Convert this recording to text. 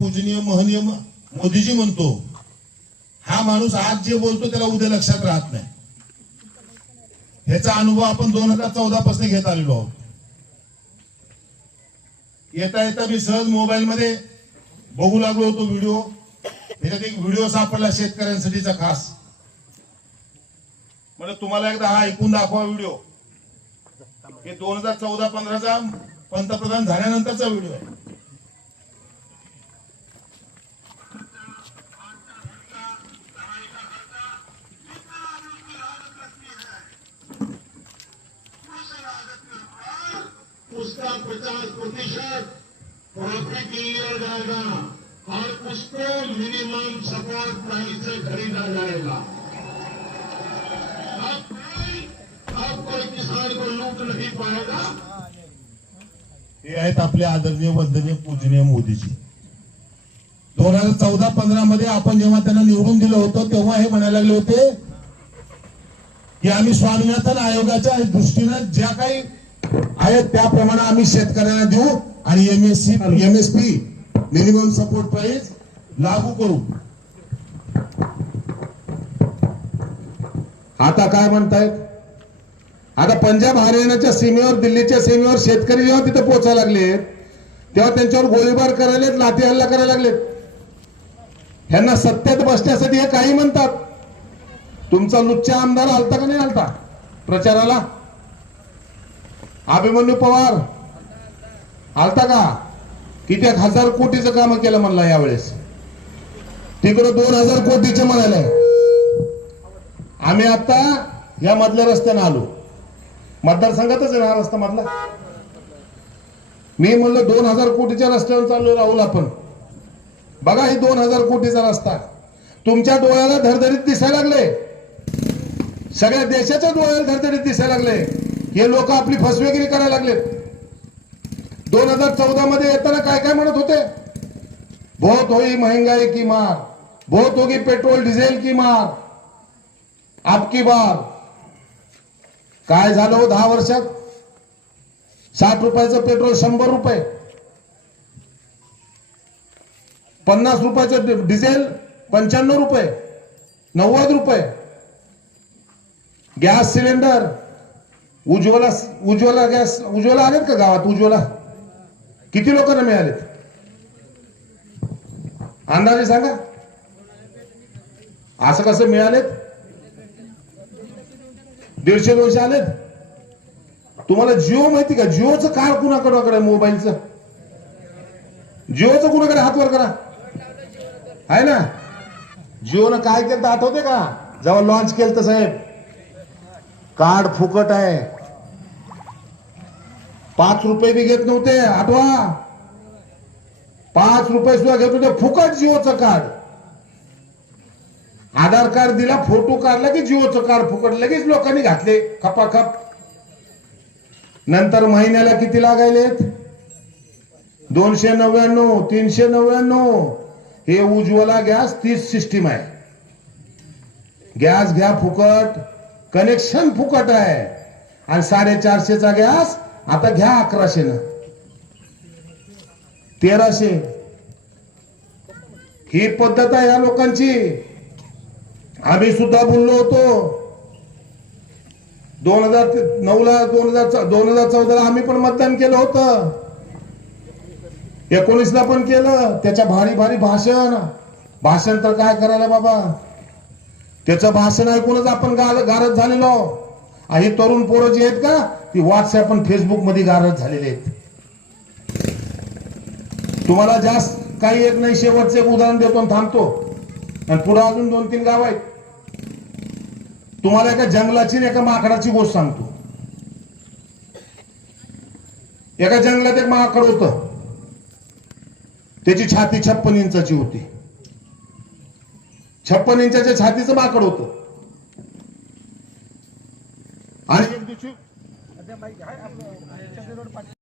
पूजनीय महनीय मोदीजी म्हणतो हा माणूस आज जे बोलतो त्याला उद्या लक्षात राहत नाही. ह्याचा अनुभव आपण दोन हजार चौदा पासून घेत आलेलो आहोत. येता येता मी सहज मोबाईल मध्ये बघू लागलो होतो व्हिडिओ त्याच्यात एक व्हिडिओ सापडला शेतकऱ्यांसाठीचा खास. म्हणजे तुम्हाला एकदा हा ऐकून दाखवा व्हिडिओ हे दोन हजार चौदा पंधराचा पंतप्रधान झाल्यानंतरचा व्हिडिओ आहे. पचास प्रतिशत प्रॉफिट लिया जाएगा और उसको मिनिमम सपोर्ट प्राइस से खरीदा जाएगा अब कोई अब कोई किसान को लूट नहीं पाएगा. हे आहेत आपले आदरणीय वंदनीय पूजनीय मोदीजी. दोन हजार चौदा पंधरा मध्ये आपण जेव्हा त्यांना निवडून दिलं होतं तेव्हा हे म्हणायला लागले होते की आम्ही स्वामीनाथन आयोगाच्या दृष्टीनं ज्या काही आहेत त्याप्रमाणे आम्ही शेतकऱ्यांना देऊ आणि MSC MSP minimum support price लागू करू. आता काय म्हणतायत? आता पंजाब हरियाणाच्या सीमेवर दिल्लीच्या सीमेवर शेतकरी जेव्हा तिथे पोचायला लागले तेव्हा त्यांच्यावर गोळीबार करायलेत लाठी हल्ला करायला लागलेत. ह्यांना सत्तेत बसण्यासाठी हे काही म्हणतात. तुमचा लुच्चा आमदार आलता का नाही आलता? प्रचाराला? अभिमन्यू पवार. आलता का? किती एक हजार कोटीचं काम केलं म्हणला यावेळेस. तिकडं दोन हजार कोटीचे म्हणाले. आम्ही आता या मधल्या रस्त्याने आलो. मतदारसंघातच आहे हा रस्ता मधला? मी म्हणलं दोन हजार कोटीच्या रस्त्यावर चाललो राहुल आपण. बघा ही दोन हजार कोटीचा रस्ता. तुमच्या डोळ्याला धडधडीत दिसायला लागले. सगळ्या देशाच्या डोळ्याला धडधडीत दिसायला लागले. हे लोक आपली फसवेगिरी करायला लागलेत. दोन हजार चौदा मध्ये येताना काय काय म्हणत होते? बहुत होई महंगाई की मार बहुत होगी पेट्रोल डिझेल की मार आपकी बार. काय झालं हो दहा वर्षात? साठ रुपयाचं पेट्रोल शंभर रुपये. पन्नास रुपयाचं डिझेल पंच्याण्णव रुपये नव्वद रुपये. Gas cylinder Ujjwala Ujjwala gas Ujjwala आलेत का गावात? उज्ज्वला. किती लोकांना मिळालेत अंदाजे सांगा. असं कसं मिळालेत दीडशे दोनशे आलेत. तुम्हाला जिओ माहिती का? जिओचं कार्ड कुणाकडे मोबाईलचं? जिओचं कुणाकडे हात वर करा? आहे ना? जिओनं काय केलं आठवते का? जेव्हा लॉन्च केलं तर साहेब कार्ड फुकट आहे. पाच रुपये बी घेत नव्हते आठवा. पाच रुपये सुद्धा घेत होते फुकट जिओचं कार्ड. आधार कार्ड दिला फोटो काढला की जिओचं कार्ड फुकट लगेच लोकांनी घातले खपाखप. नंतर महिन्याला किती लागायलेत? दोनशे नव्याण्णव तीनशे नव्याण्णव. हे उज्ज्वला गॅस तीस सिस्टीम आहे. गॅस घ्या फुकट. कनेक्शन फुकट आहे. आणि साडेचारशेचा गॅस आता घ्या अकराशे ना तेराशे. ही पद्धत आहे या लोकांची. आम्ही सुद्धा बोललो होतो. दोन हजार नऊ ला दोन हजार दोन हजार चौदाला आम्ही पण मतदान केलं होतं. एकोणीसला पण केलं. त्याच्या भारी भारी भाषण. भाषण तर काय करायला बाबा? त्याचं भाषण ऐकूनच आपण गार- गारद झालेलो. आणि तरुण पोरं जी आहेत का ती व्हॉट्सअप आणि फेसबुकमध्ये गारद झालेले आहेत. तुम्हाला जास्त काही एक नाही शेवटचे एक उदाहरण देतो आणि थांबतो. आणि पुढे अजून दोन तीन गाव आहेत. तुम्हाला एका जंगलाची आणि एका माकडाची गोष्ट सांगतो. एका जंगलात एक माकड होत. त्याची छाती छप्पन इंचाची होती. छप्पन इंचाच्या छातीचं माकड होत. आणि एक दिवशी